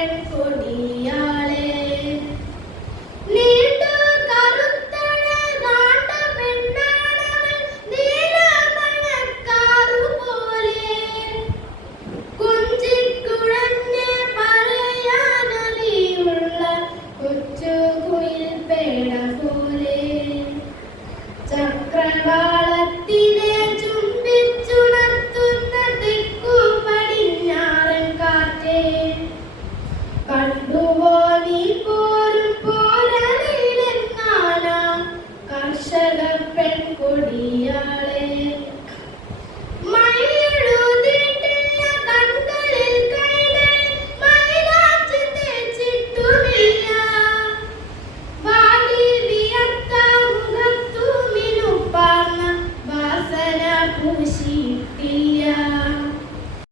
pueden കണ്ടുവോ കർഷക പെൺകൊടിയാളെ